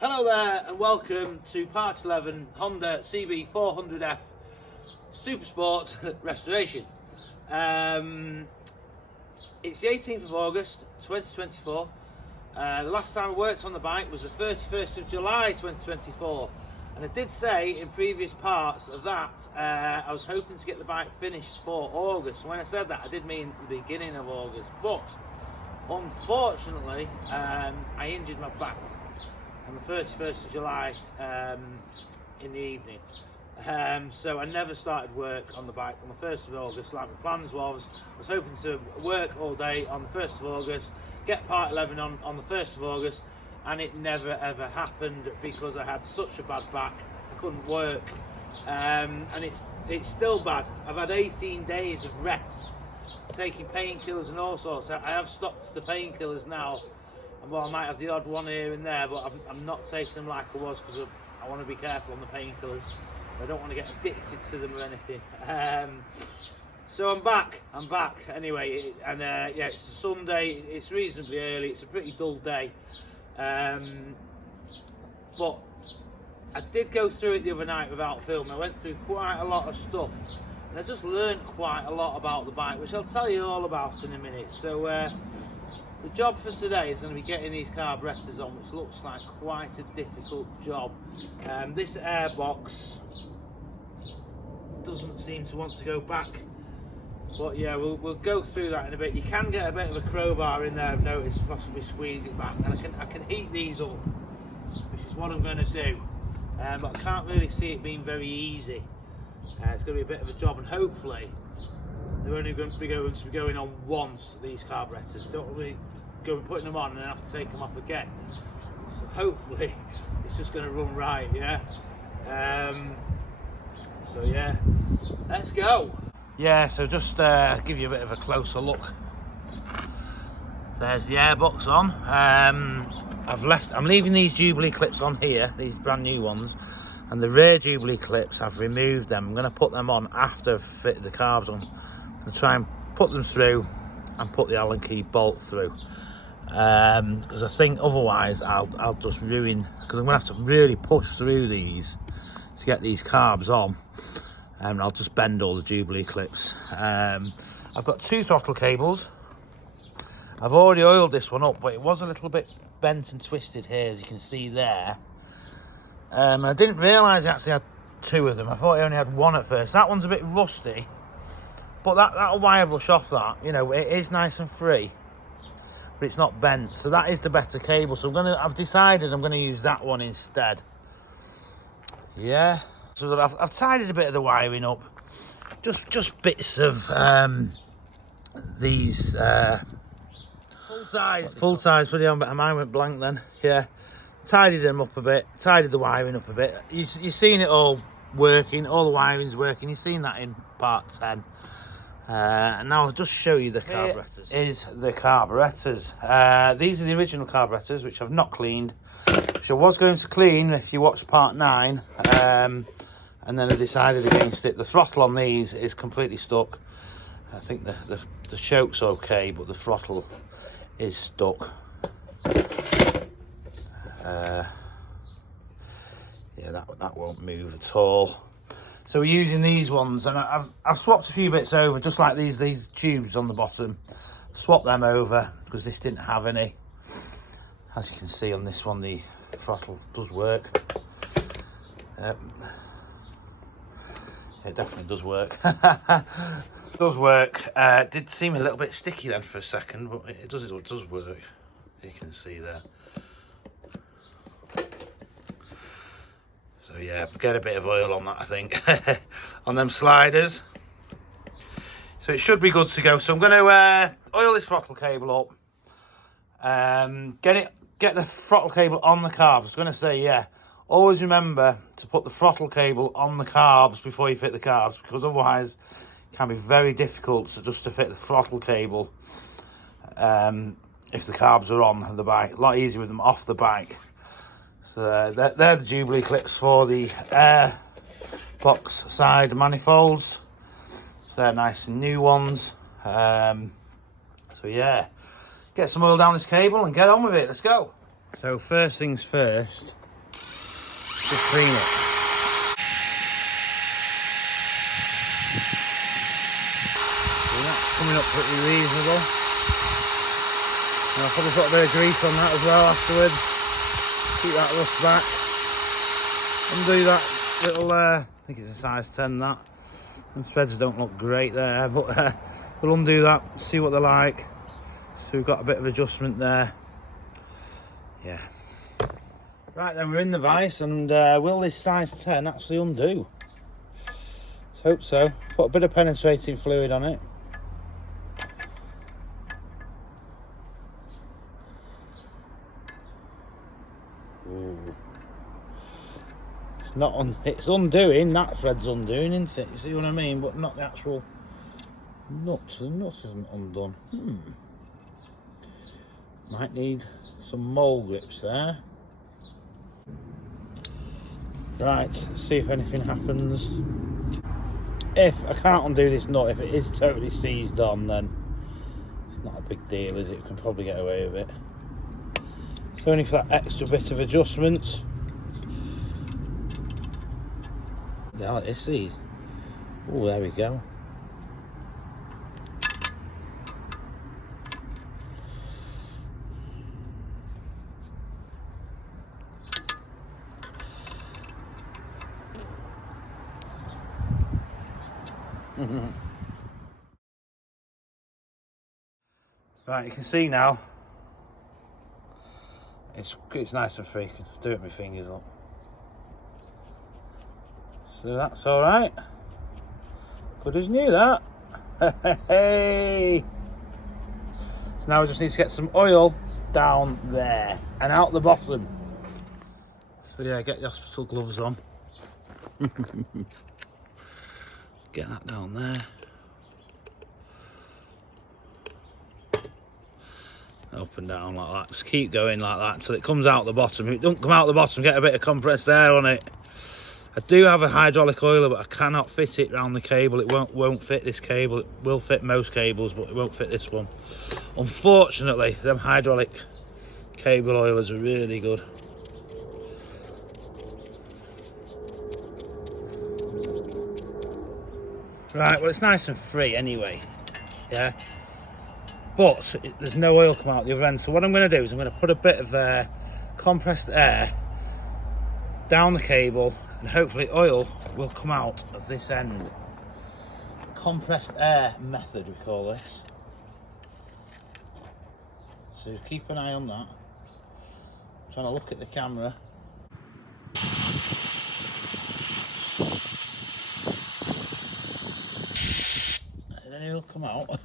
Hello there and welcome to Part 11 Honda CB400F Super Sport Restoration. It's the 18th of August 2024. The last time I worked on the bike was the 31st of July 2024, and I did say in previous parts that I was hoping to get the bike finished for August. When I said that, I did mean the beginning of August, but unfortunately I injured my back on the 31st of July in the evening, so I never started work on the bike on the 1st of August like my plans was. I was hoping to work all day on the 1st of August, get Part 11 on the 1st of August, and it never ever happened because I had such a bad back I couldn't work, and it's still bad. I've had 18 days of rest, taking painkillers and all sorts. I have stopped the painkillers now. Well, I might have the odd one here and there, but I'm not taking them like I was because I want to be careful on the painkillers. I don't want to get addicted to them or anything. So I'm back anyway, and yeah, it's a Sunday. It's reasonably early. It's a pretty dull day, but I did go through it the other night without filming. I went through quite a lot of stuff, and I just learned quite a lot about the bike, which I'll tell you all about in a minute. So the job for today is going to be getting these carburetors on, which looks like quite a difficult job. This airbox doesn't seem to want to go back, but yeah, we'll go through that in a bit. You can get a bit of a crowbar in there, I've noticed, possibly squeeze it back, and I can heat these up, which is what I'm going to do, but I can't really see it being very easy. It's going to be a bit of a job, and hopefully they're only going to be going on once, these carburetors. Don't really go putting them on and then have to take them off again. So hopefully it's just going to run right, yeah. So yeah, let's go. Yeah, so just give you a bit of a closer look. There's the airbox on. I'm leaving these Jubilee clips on here, these brand new ones, and the rear Jubilee clips, I've removed them. I'm going to put them on after I've fitted the carbs on, and try and put them through and put the Allen key bolt through, because I think otherwise I'll just ruin, because I'm going to have to really push through these to get these carbs on, and I'll just bend all the Jubilee clips. I've got two throttle cables. I've already oiled this one up, but it was a little bit bent and twisted here, as you can see there. I didn't realise I actually had two of them. I thought I only had one at first. That one's a bit rusty, but that'll wire brush off that. You know, it is nice and free, but it's not bent. So that is the better cable. So I've decided I'm gonna use that one instead. Yeah. So I've tidied a bit of the wiring up. Just bits of these pull ties. Put it on, but mine went blank then. Yeah. Tidied them up a bit. Tidied the wiring up a bit. You've seen it all working. All the wiring's working. You've seen that in part 10. And now I'll just show you the carburetors. Here is the carburetors. These are the original carburetors, which I've not cleaned, which I was going to clean if you watched part 9, and then I decided against it. The throttle on these is completely stuck. I think the choke's okay, but the throttle is stuck. Yeah, that won't move at all. So we're using these ones, and I've swapped a few bits over, just like these tubes on the bottom. Swap them over because this didn't have any. As you can see on this one, the throttle does work. It definitely does work. Does work. It did seem a little bit sticky then for a second, but it does work. You can see there. So yeah, get a bit of oil on that, I think, on them sliders. So it should be good to go. So I'm going to oil this throttle cable up, get the throttle cable on the carbs. I was going to say, yeah, always remember to put the throttle cable on the carbs before you fit the carbs, because otherwise it can be very difficult to fit the throttle cable if the carbs are on the bike. A lot easier with them off the bike. So they're the Jubilee clips for the air box side manifolds. So they're nice and new ones. So yeah, get some oil down this cable and get on with it. Let's go. So first things first, just clean it. So that's coming up pretty reasonable. And I'll probably put a bit of grease on that as well afterwards. Keep that rust back. Undo that little, I think it's a size 10 that. And threads don't look great there, but we'll undo that, see what they're like. So we've got a bit of adjustment there. Yeah. Right then, we're in the vise, and will this size 10 actually undo? Let's hope so. Put a bit of penetrating fluid on it. Ooh. It's not it's undoing, that thread's undoing, isn't it? You see what I mean? But not the actual nut. The nut isn't undone. Might need some mole grips there. Right, let's see if anything happens. If I can't undo this nut, if it is totally seized on, then it's not a big deal, is it? We can probably get away with it. It's only for that extra bit of adjustment. Yeah, it is seized. Oh, there we go. Right, you can see now it's nice and free. I can do it with my fingers up. So that's all right. Good as new, that. Hey. So now we just need to get some oil down there and out the bottom. So yeah, get the hospital gloves on. Get that down there. Up and down like that. Just keep going like that until it comes out the bottom. If it don't come out the bottom, get a bit of compressed air on it. I do have a hydraulic oiler, but I cannot fit it around the cable. It won't fit this cable. It will fit most cables, but it won't fit this one. Unfortunately, them hydraulic cable oilers are really good. Right, well, it's nice and free anyway, yeah, but there's no oil come out the other end. So what I'm going to do is I'm going to put a bit of compressed air down the cable, and hopefully oil will come out of this end. Compressed air method, we call this. So keep an eye on that. I'm trying to look at the camera. And then it'll come out.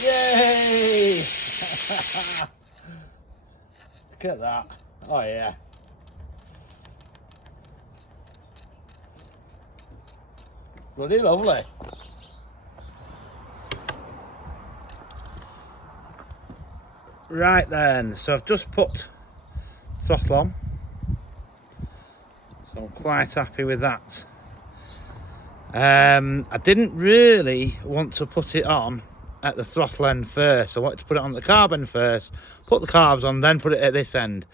Yay! Look at that. Oh yeah. Bloody lovely. Right then, so I've just put throttle on. So I'm quite happy with that. I didn't really want to put it on at the throttle end first. I wanted to put it on the carb end first, put the carbs on, then put it at this end.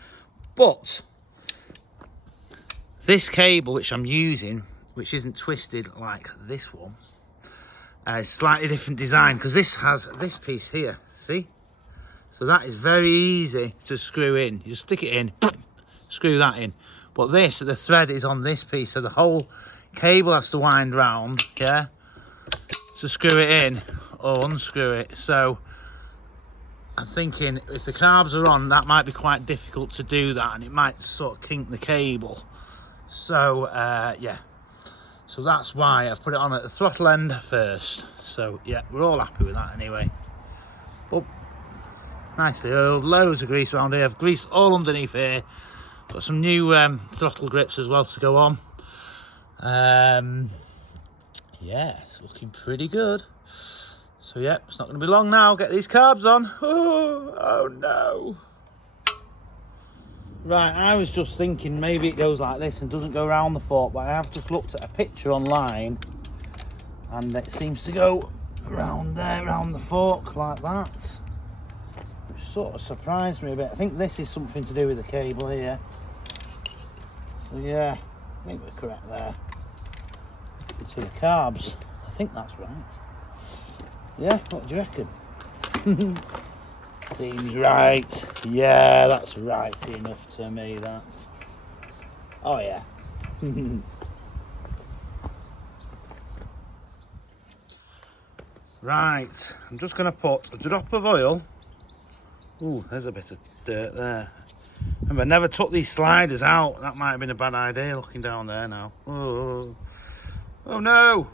But this cable which I'm using, which isn't twisted like this one, is slightly different design, because this has this piece here, see? So that is very easy to screw in. You just stick it in, screw that in. But this, the thread is on this piece, so the whole cable has to wind round, yeah, to screw it in or unscrew it. So I'm thinking if the carbs are on, that might be quite difficult to do that, and it might sort of kink the cable. So yeah, so that's why I've put it on at the throttle end first. So yeah, we're all happy with that anyway. But nicely oiled, loads of grease around here. I've greased all underneath here. Got some new throttle grips as well to go on. Yeah, it's looking pretty good. So yeah, it's not going to be long now. Get these carbs on. Oh no. Right, I was just thinking maybe it goes like this and doesn't go around the fork, but I have just looked at a picture online and it seems to go around there, around the fork like that. sort of surprised me a bit. I think this is something to do with the cable here. So yeah, I think we're correct there. To the carbs, I think that's right. Yeah, what do you reckon? Seems right. Yeah, that's right enough to me, that. Oh yeah. Right, I'm just going to put a drop of oil. Ooh, there's a bit of dirt there. Remember, I never took these sliders out. That might have been a bad idea, looking down there now. Oh, oh no!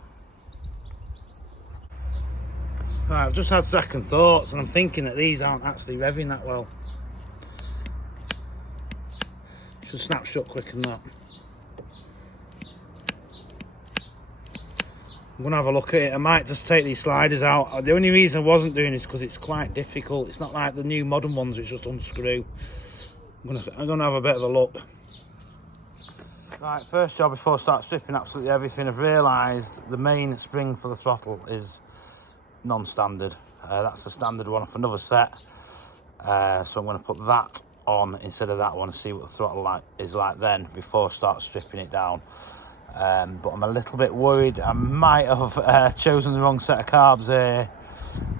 Right, I've just had second thoughts, and I'm thinking that these aren't actually revving that well. Should snap shut quicker than that. I'm going to have a look at it. I might just take these sliders out. The only reason I wasn't doing it is because it's quite difficult. It's not like the new modern ones which just unscrew. I'm going to have a bit of a look. Right, first job before I start stripping absolutely everything. I've realised the main spring for the throttle is non-standard. That's the standard one off another set. So I'm going to put that on instead of that one and see what the throttle is like then before I start stripping it down. But I'm a little bit worried. I might have chosen the wrong set of carbs here.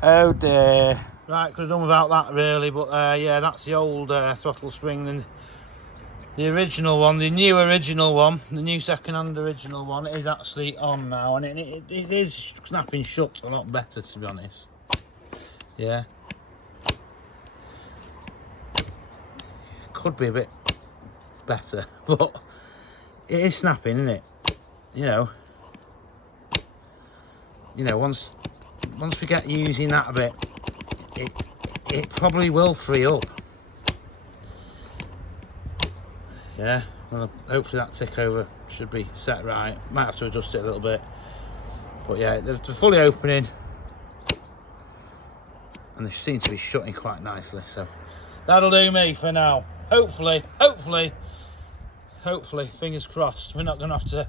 Oh dear. Right, could have done without that really, but yeah, that's the old throttle spring. And the original one, the new original one, the new second-hand original one is actually on now, and it is snapping shut a lot better, to be honest. Yeah. Could be a bit better, but it is snapping, isn't it? You know, once we get using that a bit, it probably will free up. Yeah, well, hopefully that tick over should be set right. Might have to adjust it a little bit, but yeah, they're fully opening, and they seem to be shutting quite nicely. So that'll do me for now. Hopefully, fingers crossed, we're not going to have to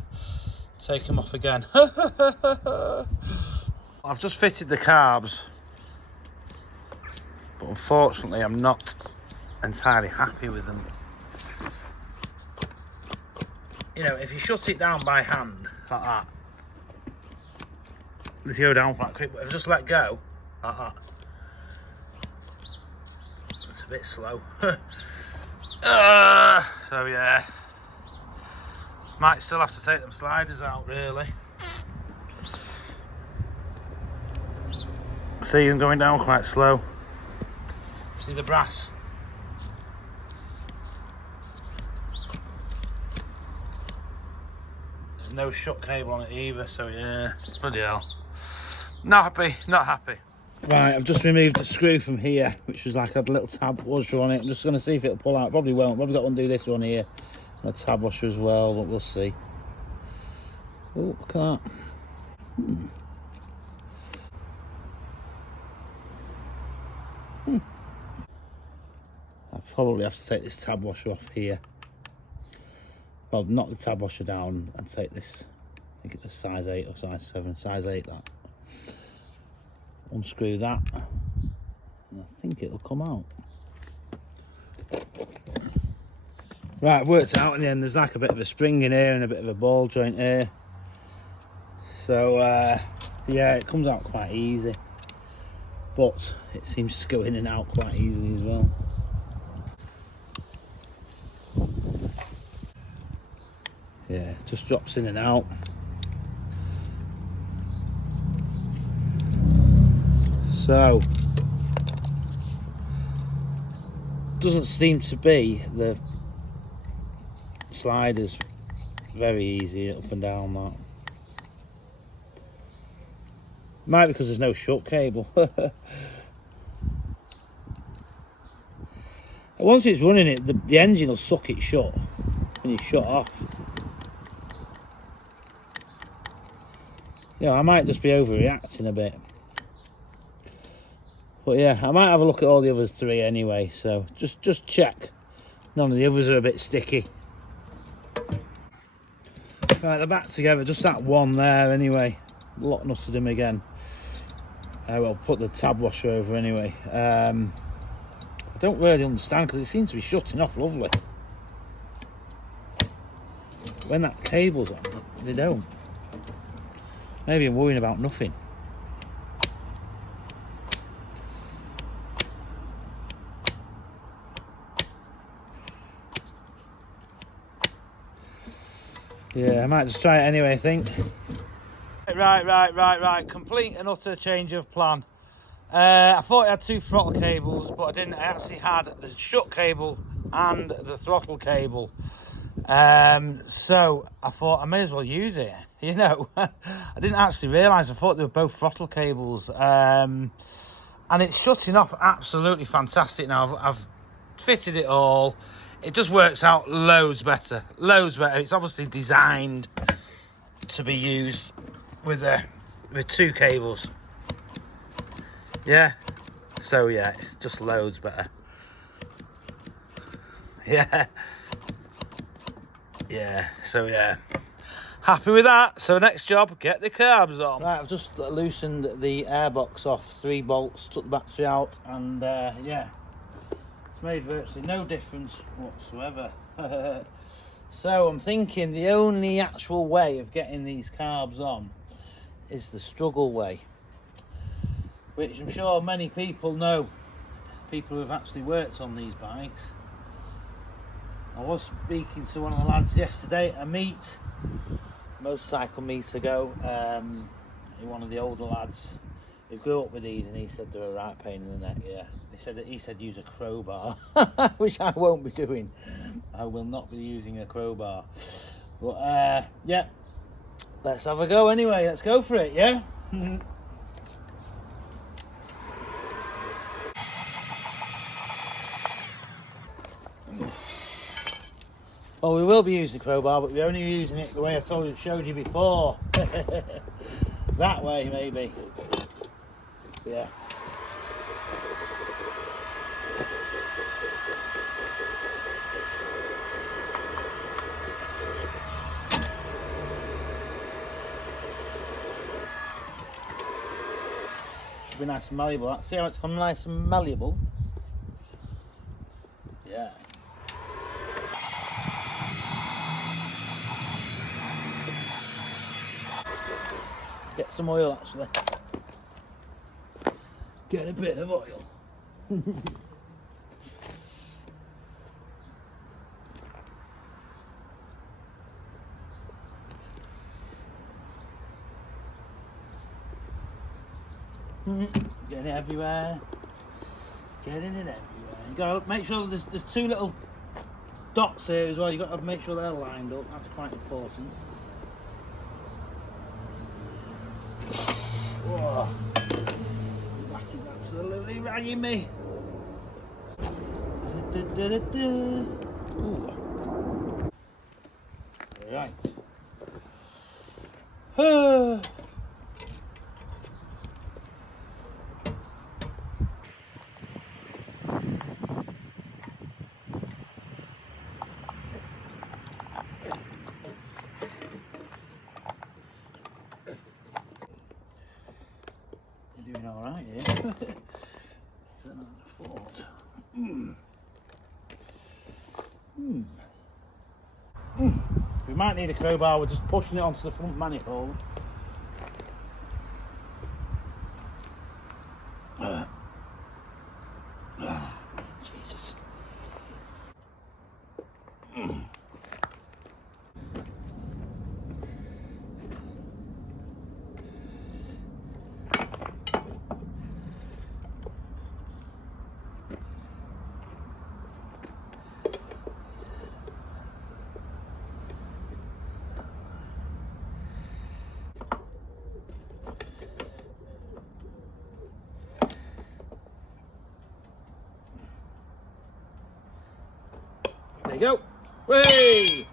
take them off again. I've just fitted the carbs, but unfortunately I'm not entirely happy with them. You know, if you shut it down by hand like that, they go down quite quick, but if I just let go like that, it's a bit slow. So yeah, might still have to take them sliders out really. See them going down quite slow. See the brass? There's no shut cable on it either, so yeah, bloody hell. Not happy. Right, I've just removed the screw from here, which was like a little tab washer on it. I'm just going to see if it'll pull out. Probably won't. Probably got to undo this one here. And a tab washer as well, but we'll see. Oh, look at that. I'll probably have to take this tab washer off here. Well, knock the tab washer down and take this, I think it's a size 8 or size 7, size 8 that. Unscrew that, and I think it'll come out. Right, I've worked it out in the end. There's like a bit of a spring in here and a bit of a ball joint here. So, yeah, it comes out quite easy. But it seems to go in and out quite easily as well. Yeah, just drops in and out. So, doesn't seem to be the sliders very easy up and down that. Might be because there's no shut cable. Once it's running it, the engine will suck it shut when you shut off. You know, I might just be overreacting a bit. But yeah, I might have a look at all the others 3 anyway, so just check. None of the others are a bit sticky. Right, they're back together, just that one there anyway. A lot nutted him again. Well, put the tab washer over anyway. I don't really understand, because it seems to be shutting off lovely. When that cable's on, they don't. Maybe I'm worrying about nothing. Yeah, I might just try it anyway, I think. Right. Complete and utter change of plan. I thought it had 2 throttle cables, but I didn't. I actually had the shut cable and the throttle cable. So I thought I may as well use it, you know. I didn't actually realise, I thought they were both throttle cables. And it's shutting off absolutely fantastic now. I've fitted it all. It just works out loads better. It's obviously designed to be used with 2 cables. Yeah, so yeah, it's just loads better. Yeah, so yeah, happy with that. So next job, get the carbs on. Right, I've just loosened the airbox off, 3 bolts, took the battery out, and yeah, it's made virtually no difference whatsoever. So I'm thinking the only actual way of getting these carbs on is the struggle way, which I'm sure many people know, people who have actually worked on these bikes. I was speaking to one of the lads yesterday at a meet, motorcycle meet ago, one of the older lads who grew up with these, and he said they're a right pain in the neck. Yeah, he said use a crowbar, which I won't be doing. I will not be using a crowbar. But yeah, let's have a go anyway. Let's go for it, yeah. Well, we will be using the crowbar, but we're only using it the way I showed you before. That way, maybe. Yeah. Should be nice and malleable. See how it's come nice and malleable? Yeah. Get some oil, actually. Get a bit of oil. Getting it everywhere. Getting it everywhere. You gotta make sure there's 2 little dots here as well. You got to make sure they're lined up. That's quite important. Whoa. Back is absolutely ragging me. Ooh. Right. You're doing all right here. Certainly not a fault. We might need a crowbar. We're just pushing it onto the front manifold. Jesus. There you go. Way!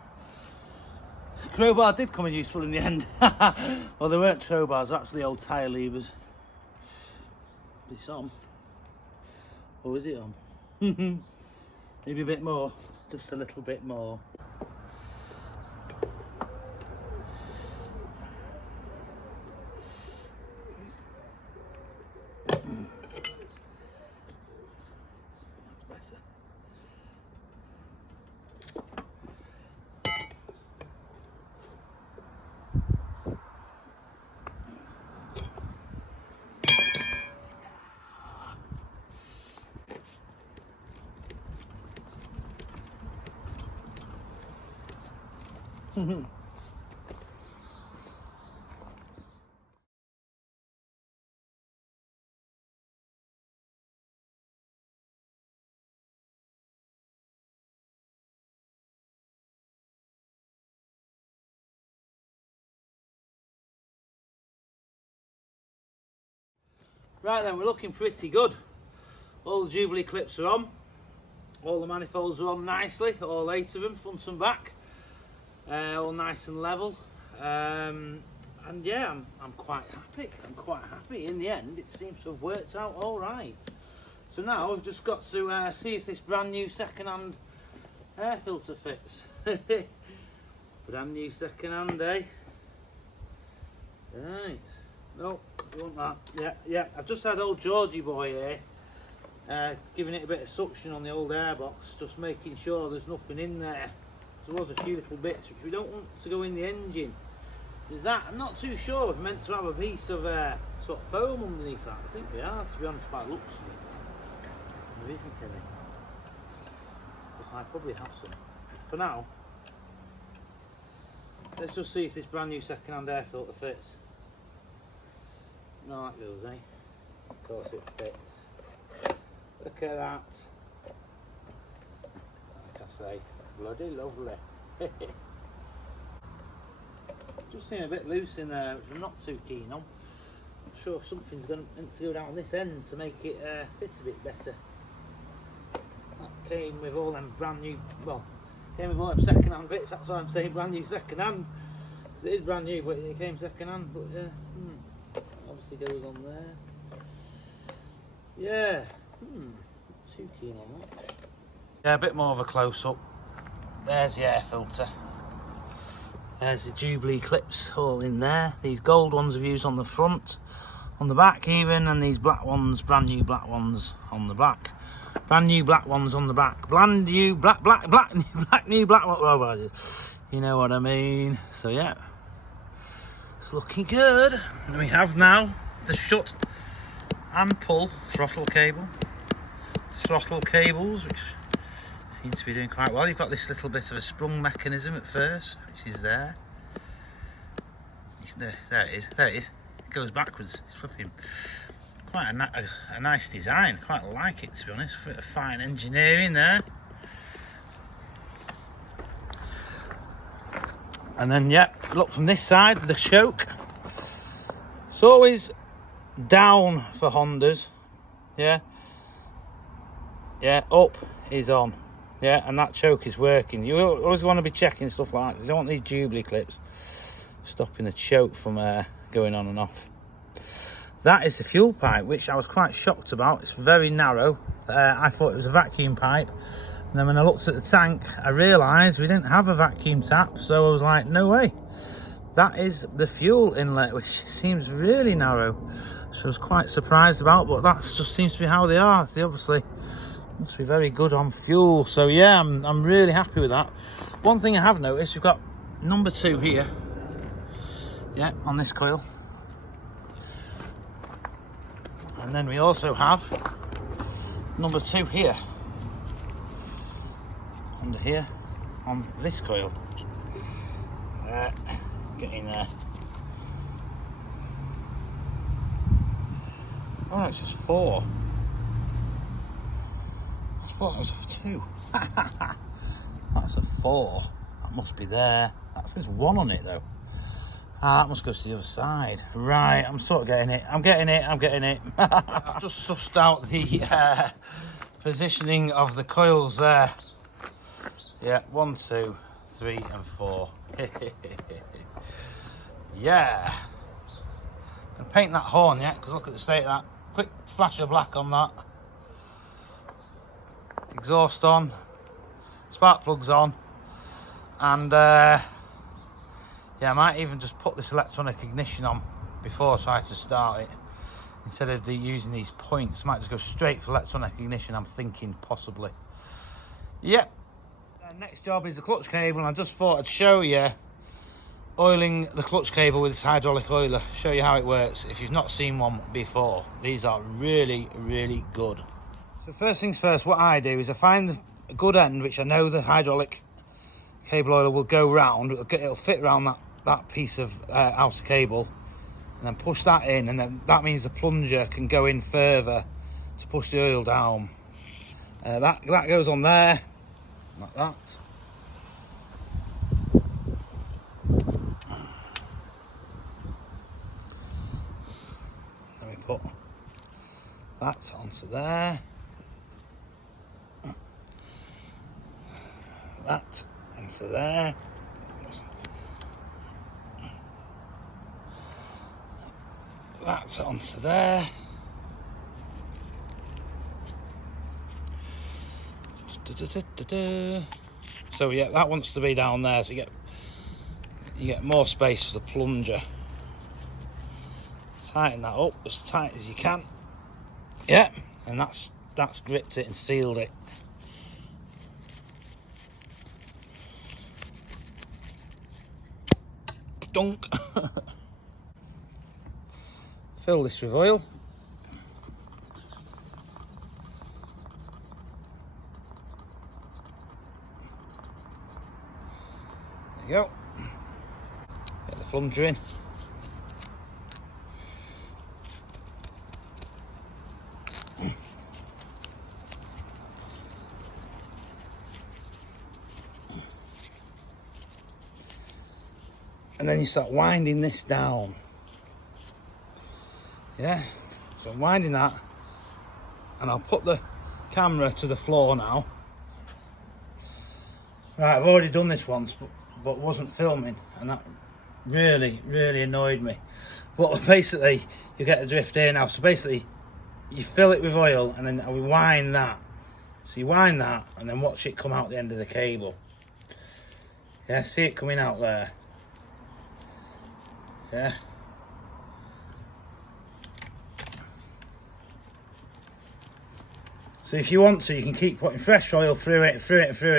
Crowbar did come in useful in the end. Well, they weren't crowbars, they're actually old tyre levers. It's on. Or is it on? Maybe a bit more. Just a little bit more. That's Right then, we're looking pretty good. All the Jubilee clips are on. All the manifolds are on nicely, all 8 of them, front and back. All nice and level. And yeah, I'm quite happy. I'm quite happy. In the end, it seems to have worked out all right. So now we've just got to see if this brand new second-hand air filter fits. Brand new second-hand, eh? Right. No, you want that? Yeah, yeah. I've just had old Georgie boy here, giving it a bit of suction on the old airbox, just making sure there's nothing in there. There was a few little bits which we don't want to go in the engine. Is that? I'm not too sure if we're meant to have a piece of sort of foam underneath that. I think we are, to be honest, by the looks of it. There isn't any. But I probably have some. For now, let's just see if this brand new second-hand air filter fits. No, it does, eh? Of course it fits. Look at that. Like I say, bloody lovely. Just seem a bit loose in there, which I'm not too keen on. I'm sure something's meant to go down this end to make it fit a bit better. That came with all them brand new, well, came with all them second-hand bits. That's why I'm saying brand new second-hand. It is brand new, but it came second-hand. But obviously goes on there. Yeah, not too keen on that. Yeah, a bit more of a close-up. There's the air filter. There's the Jubilee clips all in there. These gold ones have used on the front, on the back even, and these black ones, brand new black ones on the back. Brand new black ones on the back. Brand new black new black one. You know what I mean. So yeah, it's looking good. And we have now the shut and pull throttle cable. Throttle cables, which seems to be doing quite well. You've got this little bit of a sprung mechanism at first, which is there. There it is. There it is. It goes backwards. It's flipping. Quite a nice design. Quite like it, to be honest. A fine engineering there. And then, yeah, look from this side, the choke. It's always down for Hondas. Yeah. Yeah, up is on. Yeah, and that choke is working. You always want to be checking stuff like that. You don't want these Jubilee clips stopping the choke from going on and off. That is the fuel pipe, which I was quite shocked about. It's very narrow. I thought it was a vacuum pipe. And then when I looked at the tank, I realised we didn't have a vacuum tap. So I was like, no way. That is the fuel inlet, which seems really narrow. So I was quite surprised about, but that just seems to be how they are. They obviously must be very good on fuel. So yeah, I'm really happy with that. One thing I have noticed, we've got number 2 here. Yeah, on this coil. And then we also have number 2 here. Under here on this coil. Get in there. Oh, it's just 4. I thought it was a 2. That's a 4. That must be there. That says 1 on it though. That must go to the other side. Right, I'm sort of getting it. I'm getting it. I've just sussed out the positioning of the coils there. Yeah, 1, 2, 3 and 4. Yeah. I'm gonna paint that horn, yeah, because look at the state of that. Quick flash of black on that. Exhaust on. Spark plugs on. And yeah, I might even just put this electronic ignition on before I try to start it. Instead of using these points, I might just go straight for electronic ignition, I'm thinking, possibly. Yep. Next job is the clutch cable, and I just thought I'd show you oiling the clutch cable with this hydraulic oiler. Show you how it works if you've not seen one before. These are really, really good. So first things first, what I do is I find a good end, which I know the hydraulic cable oiler will go round, it'll fit around that piece of outer cable, and then push that in, and then that means the plunger can go in further to push the oil down. That goes on there, like that. Then we put that onto there. That onto there. That's onto there. So yeah, that wants to be down there, so you get more space for the plunger. Tighten that up as tight as you can. Yeah, and that's gripped it and sealed it. Dunk. Fill this with oil. There you go. Get the plunger in. And then you start winding this down. Yeah, so I'm winding that, and I'll put the camera to the floor now. Right, I've already done this once, but wasn't filming, and that really annoyed me. But basically, you get the drift here now. So basically, you fill it with oil, and then we wind that. So you wind that, and then watch it come out the end of the cable. Yeah, see it coming out there. Yeah. So if you want to, you can keep putting fresh oil through it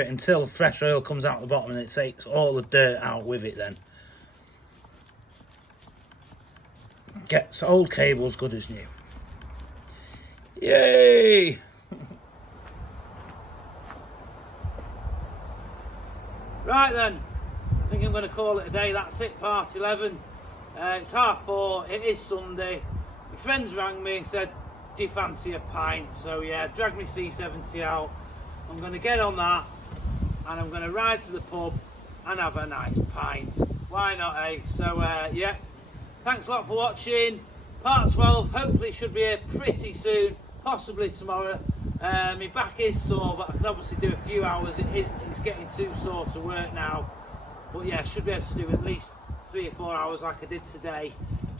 until fresh oil comes out the bottom, and it takes all the dirt out with it then. Gets old cables good as new. Yay! Right then, I think I'm going to call it a day. That's it, part 11. It's 4:30, it is Sunday. My friends rang me and said, do you fancy a pint? So yeah, dragged my C70 out. I'm going to get on that, and I'm going to ride to the pub and have a nice pint. Why not, eh? So yeah, thanks a lot for watching. Part 12 hopefully should be here pretty soon, possibly tomorrow. My back is sore, but I can obviously do a few hours. It's getting too sore to work now, but yeah, should be able to do at least 3 or 4 hours like I did today,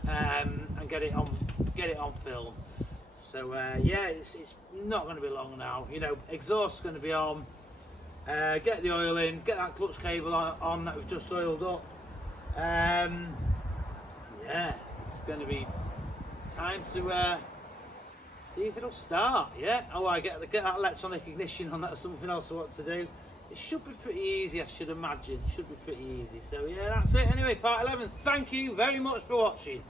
and get it on film. So yeah, it's not going to be long now. You know, exhaust's going to be on. Get the oil in, get that clutch cable on that we've just oiled up. Yeah, it's going to be time to see if it'll start. Yeah. Oh, I get that electronic ignition on. That's something else I want to do. It should be pretty easy, I should imagine. It should be pretty easy. So yeah, that's it. Anyway, part 11. Thank you very much for watching.